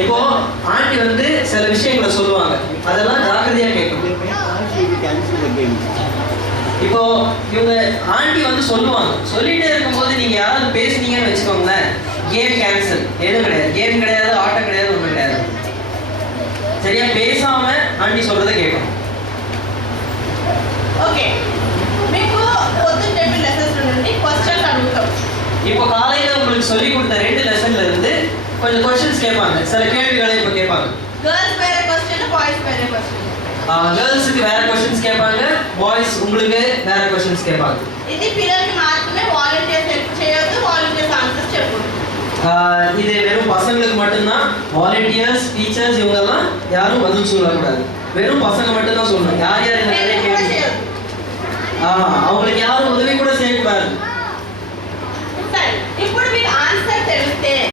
இப்போ ஆண்டி வந்து சில விஷயங்களை சொல்லுவாங்க, அதெல்லாம் ஜாக்கிரதையா கேட்கணும். இப்போ இவங்க ஆண்டி வந்து சொல்லுவாங்க, சொல்லிட்டே இருக்கும்போது நீங்க யாராவது பேசுனீங்கன்னு வச்சுக்கோங்களேன், கேம் கேன்சல். எதுவும் கிடையாது, கேம் கிடையாது, ஆட்டம் கிடையாது, ஒன்றும் கிடையாது. சரியா? பேசாம ஆண்டி சொல்றதை கேட்கணும். ఓకే మీకు పొద్దున్న చెప్పిన లెసన్స్ నుండి క్వశ్చన్స్ అడుగుతాం. இப்போ காலையில உங்களுக்கு சொல்லி கொடுத்த 2 லெசன்ல இருந்து கொஞ்சம் क्वेश्चंस கேட்பாங்க, சில கேள்விகளை இப்போ கேட்பாங்க. గర్ల్స్ వేరే క్వశ్చన్, బాయ్స్ வேற క్వశ్చన్. கேர்ள்ஸுக்கு வேற क्वेश्चंस கேட்பாங்க, பாய்ஸ் உங்களுக்கு வேற क्वेश्चंस கேட்பாங்க. ఇది పిల్లలకి మాత్రమే, వాలంటీర్స్ హెల్ప్ చేయొద్దు, వాలంటీర్స్ ఆన్సర్స్ చెప్పండి. இது வெறும் பசங்களுக்கு மட்டும்தான். வாலண்டியர்ஸ், டீச்சர்ஸ் இவங்கெல்லாம் யாரும் பதில் சொல்லக்கூடாது. வெறும் பசங்க மட்டும் தான் சொல்லணும். யார் யார் இந்த கேள்வி அவங்களுக்கு யாரும் உதவி கூட செய்யக்கூடாது.